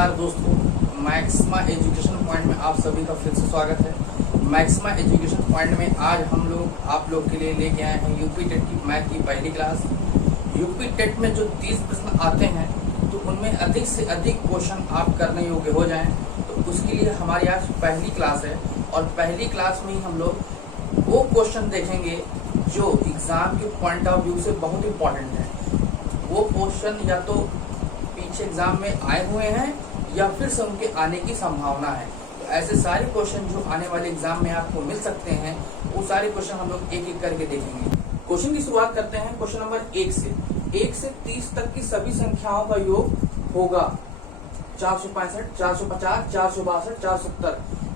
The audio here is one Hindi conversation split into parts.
नमस्कार दोस्तों, मैक्सिमा एजुकेशन पॉइंट में आप सभी का फिर से स्वागत है। मैक्सिमा एजुकेशन पॉइंट में आज हम लोग आप लोग के लिए लेके आए हैं यूपी टेट की मैथ की पहली क्लास। यूपी टेट में जो 30 प्रश्न आते हैं तो उनमें अधिक से अधिक क्वेश्चन आप करने योग्य हो जाएं, तो उसके लिए हमारी आज पहली क्लास है। और पहली क्लास में ही हम लोग वो क्वेश्चन देखेंगे जो एग्जाम के पॉइंट ऑफ व्यू से बहुत इंपॉर्टेंट है। वो क्वेश्चन या तो पीछे एग्जाम में आए हुए हैं या फिर से उनके आने की संभावना है। तो ऐसे सारे क्वेश्चन जो आने वाले एग्जाम में आपको मिल सकते हैं, वो सारे क्वेश्चन हम लोग एक एक करके देखेंगे। क्वेश्चन की शुरुआत करते हैं क्वेश्चन नंबर 1 से। 1 से 30 तक की सभी संख्याओं का योग होगा 465, 450, 462, 470।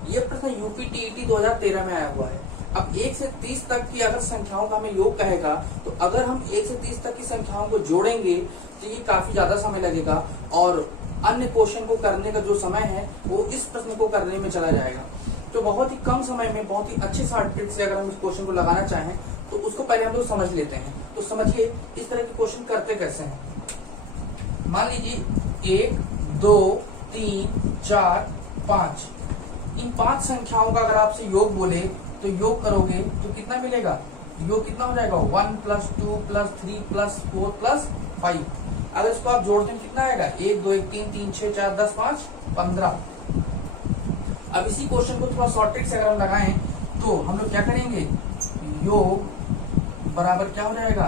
ये प्रश्न यूपी टीईटी 2013 में आया हुआ है। अब 1 से 30 तक की अगर संख्याओं का हमें योग कहेगा, तो अगर हम 1 से 30 तक की संख्याओं को जोड़ेंगे तो ये काफी ज्यादा समय लगेगा और अन्य क्वेश्चन को करने का जो समय है वो इस प्रश्न को करने में चला जाएगा। तो बहुत ही कम समय में बहुत ही अच्छे शॉर्ट ट्रिक से अगर हम इस क्वेश्चन को लगाना चाहें तो उसको पहले हम लोग समझ लेते हैं। तो समझिए इस तरह के क्वेश्चन करते कैसे हैं। मान लीजिए 1, 2, 3, 4, 5, इन 5 संख्याओं का अगर आपसे योग बोले तो योग करोगे तो कितना मिलेगा? योग कितना हो जाएगा? 1 + 2 + 3 + 4 + 5। अगर इसको आप जोड़ते हैं कितना आएगा? 1, 2, 1, 3, 3, 6, 4, 10, 5, 15। अब इसी क्वेश्चन को थोड़ा शॉर्ट ट्रिक से अगर हम लगाएं तो हम लोग क्या करेंगे? योग बराबर क्या हो जाएगा?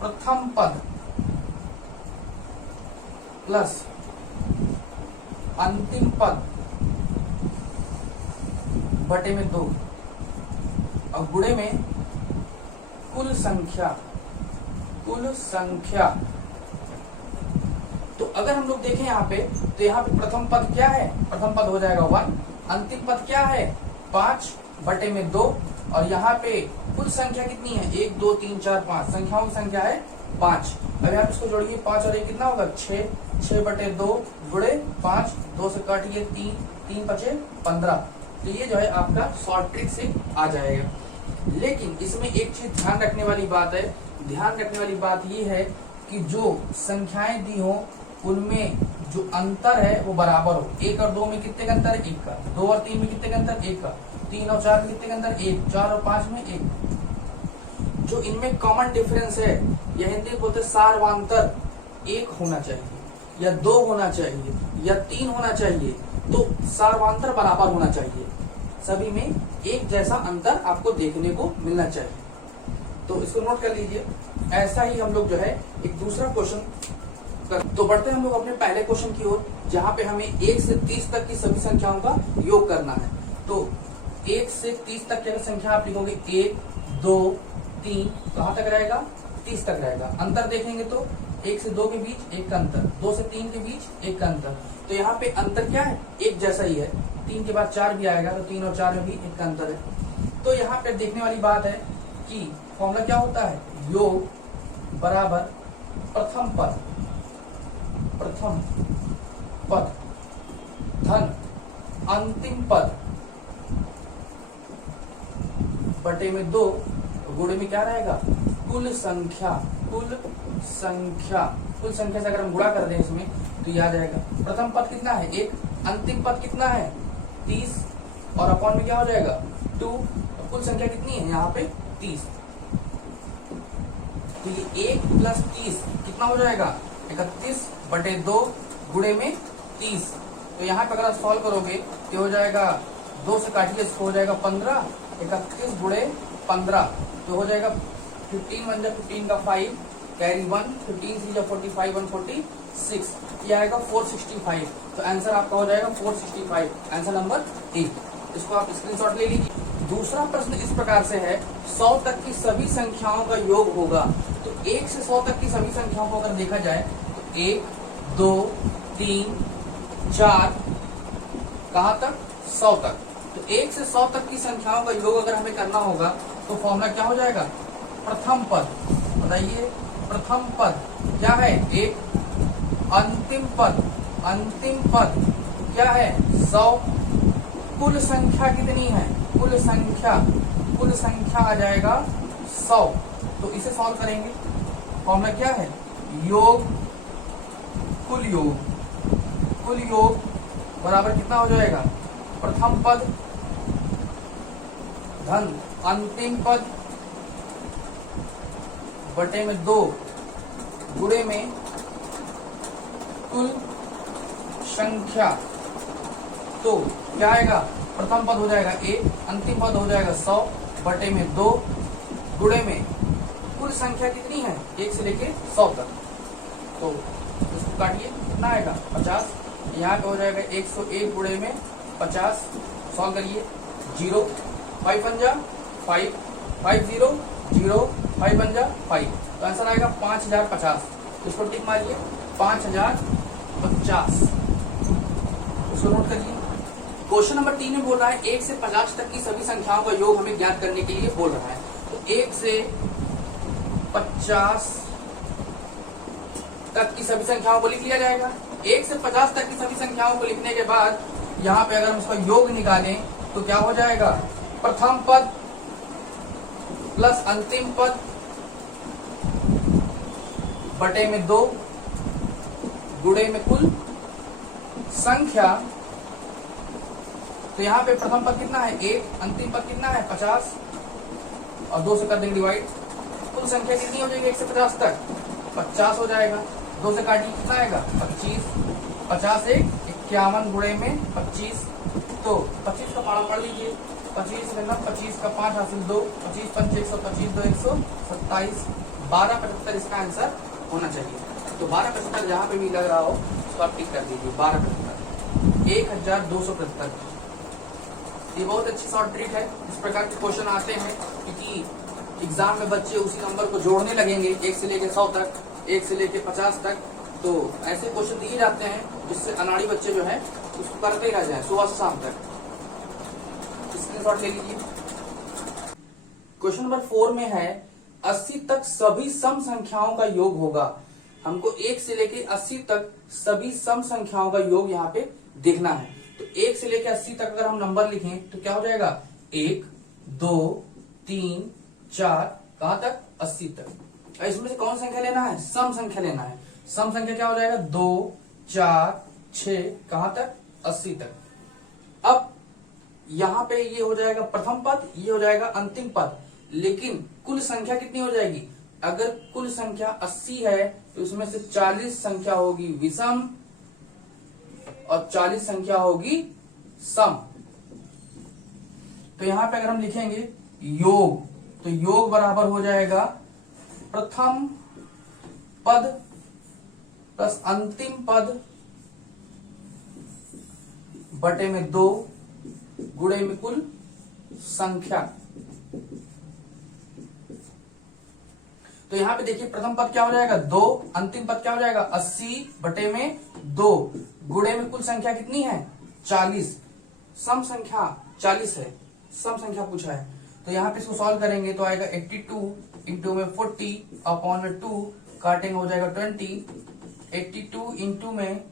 प्रथम पद प्लस अंतिम पद बटे में 2 और गुणे में कुल संख्या। तो अगर हम लोग देखें यहाँ पे, तो यहाँ पे प्रथम पद क्या है? प्रथम पद हो जाएगा 1, अंतिम पद क्या है? 5 बटे में 2 और यहाँ पे कुल संख्या कितनी है? 1, 2, 3, 4, 5। संख्याओं की संख्या है 5। अब यहाँ पे इसको जोड़िए, 5 और 1 कितना होगा? 6, 6 बटे 2 गुणे 5, 2 से काटिए 3, 3 बचे 15। तो ये जो है आपका शॉर्ट ट्रिक से आ जाएगा। लेकिन इसमें एक चीज ध्यान रखने वाली बात है। ध्यान रखने वाली बात ये है कि जो संख्याएं दी हो उनमें जो अंतर है वो बराबर हो। 1 और 2 में कितने का अंतर है? 1 का। 2 और 3 में कितने का अंतर? 1 का। 3 और 4 में कितने का अंतर? 1। 4 और 5 में 1। जो इनमें कॉमन डिफरेंस है, यह हिंदी बोलते सार्वांतर 1 होना चाहिए या 2 होना चाहिए या 3 होना चाहिए। तो सार्वांतर बराबर होना चाहिए, सभी में एक जैसा अंतर आपको देखने को मिलना चाहिए। तो इसको नोट कर लीजिए। ऐसा ही हम लोग जो है एक दूसरा क्वेश्चन तो बढ़ते हैं हम लोग अपने पहले क्वेश्चन की ओर, जहां पे हमें 1 से 30 तक की सभी संख्याओं का योग करना है। तो 1 से 30 तक की संख्या आप लिखोगे 1, 2, 3, कहां तक रहेगा? 30 तक रहेगा। अंतर देखेंगे तो 1 से 2 के बीच 1 का अंतर, 2 से 3 के बीच 1 का अंतर। तो यहाँ पे अंतर क्या है? एक जैसा ही है। 3 के बाद 4 भी आएगा तो 3 और 4 में भी 1 का अंतर है। तो यहाँ पे देखने वाली बात है कि फॉर्मूला क्या होता है? योग बराबर प्रथम पद धन अंतिम पद बटे में 2 गुणे में क्या रहेगा? कुल संख्या से अगर हम गुणा कर दें इसमें तो याद आ जाएगा। प्रथम पद कितना है? 1। अंतिम पद कितना है? 30 और अपॉन में क्या हो जाएगा? 2। तो कुल संख्या कितनी है यहाँ पे? 30। तो ये 1 + 30 कितना हो जाएगा? 31 बटे 2 गुणे में 30। तो यहाँ पे अगर आप सॉल्व करोगे तो हो जाएगा 2 से काटिए, इसको हो जाएगा 15। 31 गुणे 15 तो हो जाएगा 15 × 15 का 5 कैरी 1, 15 × 45 146, ये आएगा 465। तो आंसर आपका हो जाएगा 465, आंसर नंबर ए। इसको आप स्क्रीनशॉट ले लीजिए। दूसरा प्रश्न इस प्रकार से है, 100 तक की सभी संख्याओं का योग होगा। तो 1 से 100 तक की सभी संख्याओं को अगर देखा जाए तो 1, 2, 3, 4, कहां तक? 100 तक। तो 1 से 100 तक की संख्याओं का योग अगर हमें करना होगा तो फॉर्मूला क्या हो जाएगा? प्रथम पद, बताइए प्रथम पद क्या है? 1। अंतिम पद क्या है? 100। कुल संख्या कितनी है? कुल संख्या आ जाएगा 100। तो इसे सॉल्व करेंगे। फॉर्मूला क्या है? योग कुल योग कुल योग बराबर कितना हो जाएगा, प्रथम पद धन अंतिम पद बटे में 2 गुणे में कुल संख्या। तो क्या आएगा, प्रथम पद हो जाएगा 1, अंतिम पद हो जाएगा 100 बटे में 2 गुणे में कुल संख्या कितनी है 1 से लेके 100 तक। तो इसको काटिए, कितना आएगा 50। यहाँ पे हो जाएगा 101 गुणे में 50, सॉल्व करिए। 0 5 पंजा 5 5 0 0 5 पंजा 5, तो आंसर आएगा 5050। इसको टिक मारिए 5050, इसको नोट करिए। क्वेश्चन नंबर 3 में बोल रहा है 1 से 50 तक की सभी संख्याओं का योग हमें ज्ञात करने के लिए बोल रहा है। तो 1 से 50 तक की सभी संख्याओं को लिख लिया जाएगा। 1 से 50 तक की सभी संख्याओं को लिखने के बाद यहाँ पे अगर हम उसका योग निकालें तो क्या हो जाएगा, प्रथम पद प्लस अंतिम पद बटे में 2 गुणे में कुल संख्या। तो यहाँ पे प्रथम पद कितना है 1, अंतिम पद कितना है 50 और 2 से कर देंगे डिवाइड। कुल संख्या कितनी हो जाएगी 1 से 50 तक 50 हो जाएगा। 2 से काटिए, कितना आएगा 25। 50 1 51 गुणे में 25, तो 25 का पारा पढ़ लीजिए। 25 लेना, 25 का 5 हासिल 2, 25 5 125 2 127, 1275 इसका आंसर होना चाहिए। तो 1275 जहाँ पे भी लग रहा हो उसको आप टिक कर दीजिए। 1275 1275। ये बहुत अच्छी शॉर्ट ट्रिक है। इस प्रकार के क्वेश्चन आते हैं क्योंकि एग्जाम में बच्चे उसी नंबर को जोड़ने लगेंगे 1 से लेके 100 तक, 1 से लेके 50 तक। तो ऐसे क्वेश्चन दिए जाते हैं जिससे अनाड़ी बच्चे जो है उसको करते ही रह जाए सुबह से शाम तक। स्क्रीनशॉट ले लीजिए। क्वेश्चन नंबर 4 में है 80 तक सभी सम संख्याओं का योग होगा। हमको 1 से लेके 80 तक सभी सम संख्याओं का योग यहाँ पे देखना है। तो 1 से लेके 80 तक अगर हम नंबर लिखें तो क्या हो जाएगा 1 2 3 4 कहां तक 80 तक। इसमें से कौन संख्या लेना है, सम संख्या लेना है। सम संख्या क्या हो जाएगा 2 4 6 कहां तक 80 तक। अब यहां पे ये हो जाएगा प्रथम पद, ये हो जाएगा अंतिम पद, लेकिन कुल संख्या कितनी हो जाएगी। अगर कुल संख्या 80 है तो उसमें से 40 संख्या होगी विषम और 40 संख्या होगी सम। तो यहां पे अगर हम लिखेंगे योग, तो योग बराबर हो जाएगा प्रथम पद प्लस अंतिम पद बटे में 2 गुणे में कुल संख्या। तो यहां पे देखिए प्रथम पद क्या हो जाएगा 2, अंतिम पद क्या हो जाएगा 80 बटे में 2 गुणे में कुल संख्या कितनी है 40। सम संख्या 40 है, सम संख्या पूछा है। तो यहाँ पे इसको सॉल्व करेंगे तो आएगा 82 इंटू में 40 अपॉन में 2 काटेंगे हो जाएगा 20। 82 इंटू में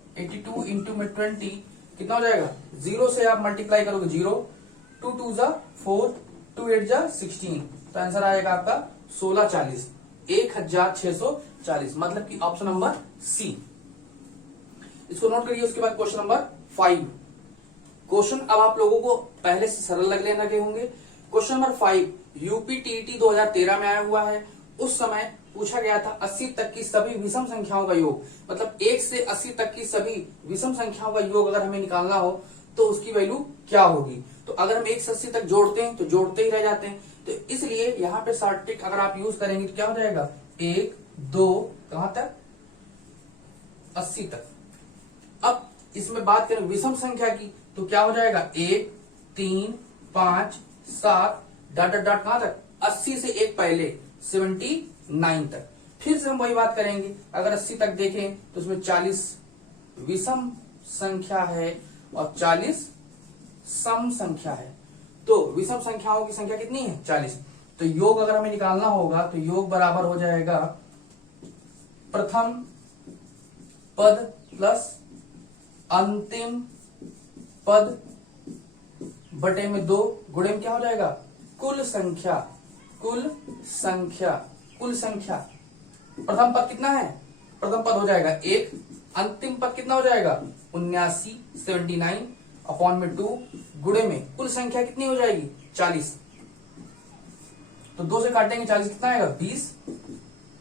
20 कितना हो जाएगा, 0 से आप मल्टीप्लाई करोगे 0, 2 2 जा 4, 2 8 जा 16, तो आंसर आएगा आपका 1640, 1640, मतलब कि ऑप्शन नंबर सी। इसको नोट करिए। उसके बाद क्वेश्चन नंबर 5। क्वेश्चन अब आप लोगों को पहले से सरल लगने लगे होंगे। क्वेश्चन नंबर 5 यूपी टीईटी 2013 में आया हुआ है। उस समय पूछा गया था 80 तक की सभी विषम संख्याओं का योग, मतलब 1 से 80 तक की सभी विषम संख्याओं का योग अगर हमें निकालना हो तो उसकी वैल्यू क्या होगी। तो अगर हम 1 से 80 तक जोड़ते हैं तो जोड़ते ही रह जाते हैं, तो इसलिए यहाँ पे शॉर्ट ट्रिक अगर आप यूज करेंगे तो क्या हो जाएगा 1 2 कहां तक 80 तक। अब इसमें बात करें विषम संख्या की तो क्या हो जाएगा 1 3 5 7 डॉट डॉट डॉट कहां तक 80 से एक पहले 79 तक। फिर से हम वही बात करेंगे, अगर 80 तक देखें तो उसमें 40 विषम संख्या है और 40 सम संख्या है। तो विषम संख्याओं की संख्या कितनी है 40। तो योग अगर हमें निकालना होगा तो योग बराबर हो जाएगा प्रथम पद प्लस अंतिम पद बटे में 2 गुणे में क्या हो जाएगा कुल संख्या। प्रथम पद कितना है प्रथम पद हो जाएगा 1, अंतिम पद कितना हो जाएगा 79, 79 अपॉन में 2 गुणे में कुल संख्या कितनी हो जाएगी 40। तो 2 से काटेंगे 40 कितना आएगा 20,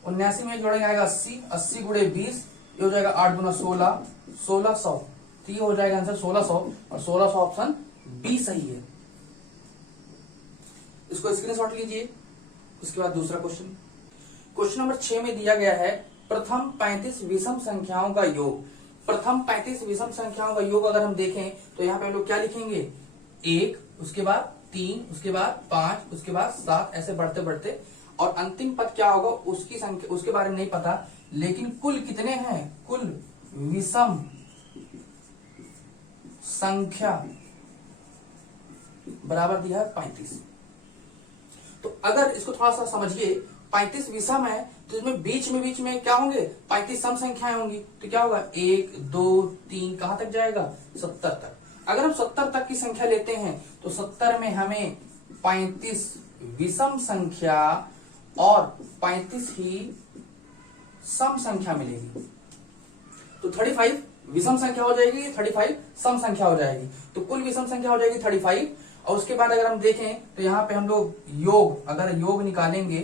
79 में जोड़ेंगे आएगा 80, 80 गुणे 20 ये हो जाएगा 8 गुना 16, 1600। तो ये हो जाएगा आंसर 1600 और 1600 ऑप्शन बी सही है। इसको स्क्रीनशॉट लीजिए। उसके बाद दूसरा क्वेश्चन, क्वेश्चन नंबर 6 में दिया गया है प्रथम 35 विषम संख्याओं का योग। प्रथम 35 विषम संख्याओं का योग अगर हम देखें तो यहाँ पे हम लोग क्या लिखेंगे 1, उसके बाद 3, उसके बाद 5, उसके बाद 7, ऐसे बढ़ते बढ़ते, और अंतिम पद क्या होगा उसकी संख्या उसके बारे में नहीं पता, लेकिन कुल कितने हैं, कुल विषम संख्या बराबर दिया है 35। तो अगर इसको थोड़ा सा समझिए, 35 विषम है तो इसमें बीच में क्या होंगे 35 सम संख्याएं होंगी। तो क्या होगा 1, 2, 3 कहां तक जाएगा 70 तक। अगर हम 70 तक की संख्या लेते हैं तो 70 में हमें 35 विषम संख्या और 35 ही सम संख्या मिलेगी। तो 35 विषम संख्या हो जाएगी, 35 सम संख्या हो जाएगी। तो कुल विषम संख्या हो जाएगी 35। और उसके बाद अगर हम देखें तो यहाँ पे हम लोग योग, अगर योग निकालेंगे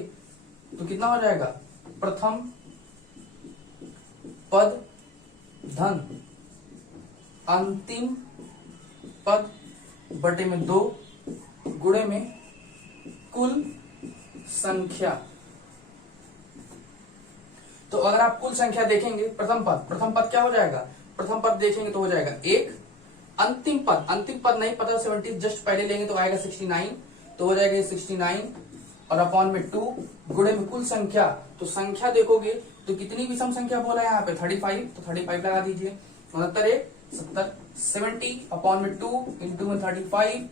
तो कितना हो जाएगा, प्रथम पद धन अंतिम पद बटे में 2 गुणे में कुल संख्या। तो अगर आप कुल संख्या देखेंगे, प्रथम पद क्या हो जाएगा, प्रथम पद देखेंगे तो हो जाएगा 1, अंतिम पद नहीं पता 70 जस्ट पहले लेंगे तो आएगा 69, तो हो जाएगा 69 और अपॉन में 2 गुणे में कुल संख्या। तो संख्या देखोगे तो कितनी विषम संख्या बोला है यहाँ पे 35, तो 35 लगा दीजिए, 69 70, 70 अपॉन में 2 इंटू में 35।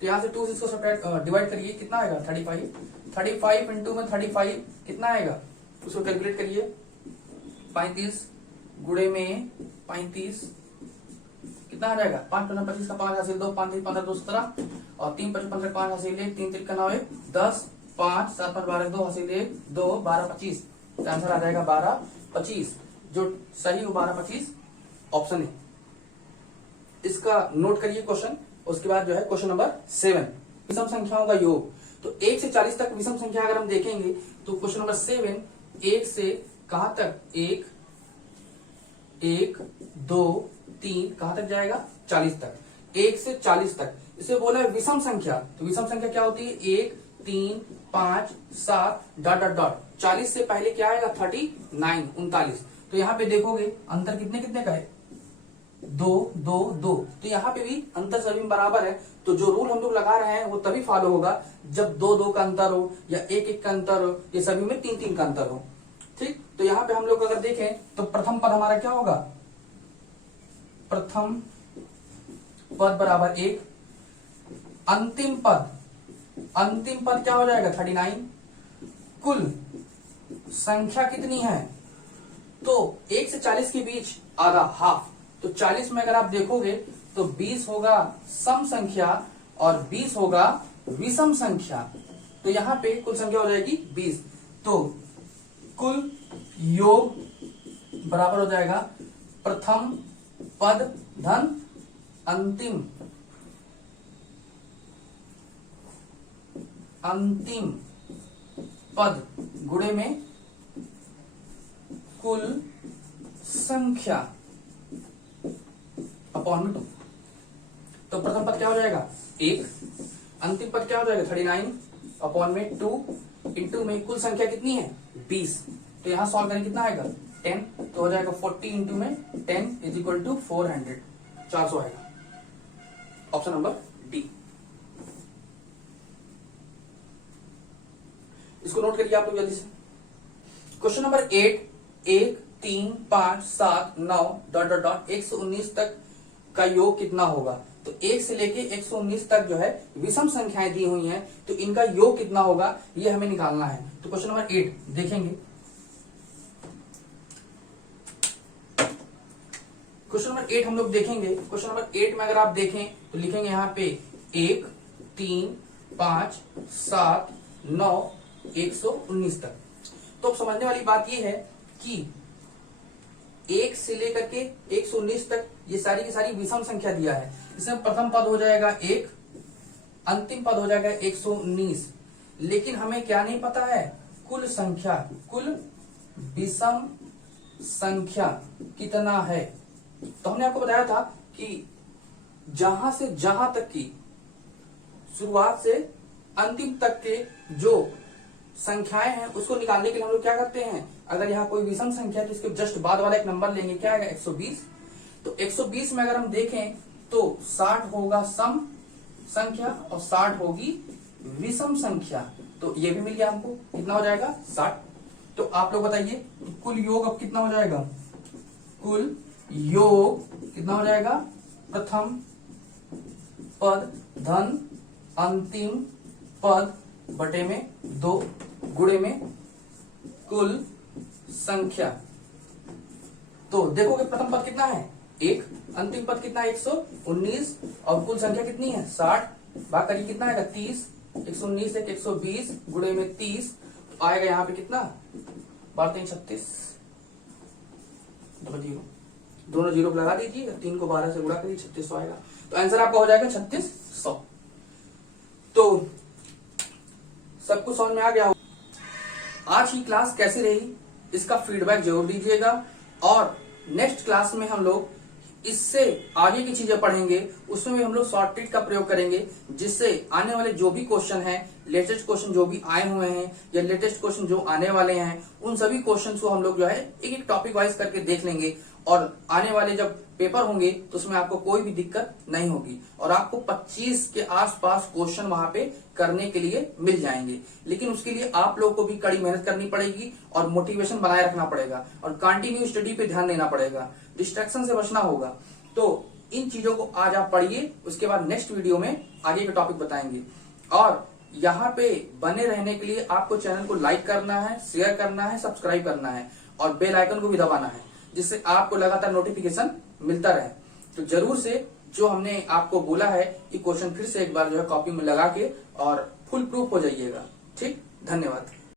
तो यहाँ से 2 से इसको डिवाइड करिए, कितना आएगा 35 इंटू में 35 कितना आएगा, उसको कैलकुलेट करिए। 35 गुणे में 35 कितना आ जाएगा, 5 15 25 का 5 हासिल 2, 5 3 15 2 17 और 3 5 15 5 हासिल 1, 3 3 का 9 10, 5 7 5 12 2 हासिल 1 2 12 25। आंसर आ जाएगा 12 25, जो सही हो 12 25 ऑप्शन है। इसका नोट करिए क्वेश्चन। उसके बाद जो है क्वेश्चन नंबर 7, विषम संख्याओं का योग। तो 1 से 40 तक विषम संख्या अगर हम देखेंगे तो क्वेश्चन नंबर 7 1 से कहां तक, 1 2 3 कहां तक जाएगा 40 तक, 1 से 40 तक। इसे बोला है विषम संख्या। तो विषम संख्या क्या होती है 1 3 5 7 डॉट डॉट डॉट, 40 से पहले क्या आएगा 39 39। तो यहाँ पे देखोगे अंतर कितने कितने का है 2 2 2। तो यहाँ पे भी अंतर सभी में बराबर है। तो जो रूल हम लोग लगा रहे हैं वो तभी फॉलो होगा जब 2 2 का अंतर हो या 1 1 का अंतर हो, ये सभी में 3 3 का अंतर हो। ठीक, तो यहाँ पे हम लोग अगर देखें तो प्रथम पद हमारा क्या होगा, प्रथम पद बराबर 1, अंतिम पद क्या हो जाएगा 39। कुल संख्या कितनी है, तो 1 से 40 के बीच आधा हाफ। तो 40 में अगर आप देखोगे तो 20 होगा सम संख्या और 20 होगा विषम संख्या। तो यहाँ पे कुल संख्या हो जाएगी 20। तो कुल योग बराबर हो जाएगा प्रथम पद धन अंतिम पद गुणे में कुल संख्या अपॉन में 2। तो प्रथम पद क्या हो जाएगा 1, अंतिम पद क्या हो जाएगा 39 अपॉन में 2 इंटू में कुल संख्या कितनी है 20। तो यहां सॉल्व करें कितना आएगा 10, तो हो जाएगा 40 इंटू में 10 इज इक्वल टू 400, 400 आएगा ऑप्शन नंबर डी। इसको नोट करिए आप लोग जल्दी से। Question number 8, 1 3 5 7 9 dot dot dot 119 तक का योग कितना होगा। तो 1 से लेके 119 तक जो है विषम संख्याएं दी हुई हैं, तो इनका योग कितना होगा ये हमें निकालना है। तो क्वेश्चन नंबर 8 देखेंगे। क्वेश्चन नंबर 8 हम लोग देखेंगे। क्वेश्चन नंबर 8 में अगर आप देखें तो लिखेंगे यहाँ पे 1 3 5 7 9 119 तक। तो अब समझने वाली बात ये है कि 1 से लेकर के 119 तक ये सारी की सारी विषम संख्या दिया है। इसमें प्रथम पद हो जाएगा 1, अंतिम पद हो जाएगा 119। लेकिन हमें क्या नहीं पता है, कुल संख्या, कुल विषम संख्या कितना है। तो हमने आपको बताया था कि जहां से जहां तक की शुरुआत से अंतिम तक के जो संख्याएं हैं उसको निकालने के लिए हम लोग क्या करते हैं, अगर यहाँ कोई विषम संख्या है तो इसके जस्ट बाद वाला एक नंबर लेंगे, क्या आएगा 120। तो 120 में अगर हम देखें तो 60 होगा सम संख्या और 60 होगी विषम संख्या। तो ये भी मिल गया हमको, कितना हो जाएगा 60। तो आप लोग बताइए कुल योग अब कितना हो जाएगा, कुल योग कितना हो जाएगा, प्रथम पद धन अंतिम पद बटे में 2 गुणे में कुल संख्या। तो देखोगे प्रथम पद कितना है 1, अंतिम पद कितना है 119 और कुल संख्या कितनी है 60। भाग करिए कितना आएगा 30, 119 एक 120 गुणे में 30 आएगा यहाँ पे कितना 12 36, दोनों जीरो लगा दीजिए, 3 को 12 से गुणा करिए 3600 आएगा। तो आंसर आपका हो जाएगा 3600। तो सब कुछ समझ में आ गया हो। आज की क्लास कैसी रही इसका फीडबैक जरूर दीजिएगा और नेक्स्ट क्लास में हम लोग इससे आगे की चीजें पढ़ेंगे, उसमें भी हम लोग शॉर्ट ट्रिक का प्रयोग करेंगे, जिससे आने वाले जो भी क्वेश्चन हैं, लेटेस्ट क्वेश्चन जो भी आए हुए हैं या लेटेस्ट क्वेश्चन जो आने वाले हैं, उन सभी क्वेश्चन को हम लोग जो है एक एक टॉपिक वाइज करके देख लेंगे और आने वाले जब पेपर होंगे तो उसमें आपको कोई भी दिक्कत नहीं होगी और आपको 25 के आसपास क्वेश्चन वहां पे करने के लिए मिल जाएंगे। लेकिन उसके लिए आप लोगों को भी कड़ी मेहनत करनी पड़ेगी और मोटिवेशन बनाए रखना पड़ेगा और कंटिन्यू स्टडी पे ध्यान देना पड़ेगा, डिस्ट्रैक्शन से बचना होगा। तो इन चीजों को आज आप पढ़िए, उसके बाद नेक्स्ट वीडियो में आगे के टॉपिक बताएंगे। और यहाँ पे बने रहने के लिए आपको चैनल को लाइक करना है, शेयर करना है, सब्सक्राइब करना है और बेल आइकन को भी दबाना है, जिससे आपको लगातार नोटिफिकेशन मिलता रहे। तो जरूर से जो हमने आपको बोला है कि क्वेश्चन फिर से एक बार जो है कॉपी में लगा के और फुल प्रूफ हो जाइएगा। ठीक, धन्यवाद।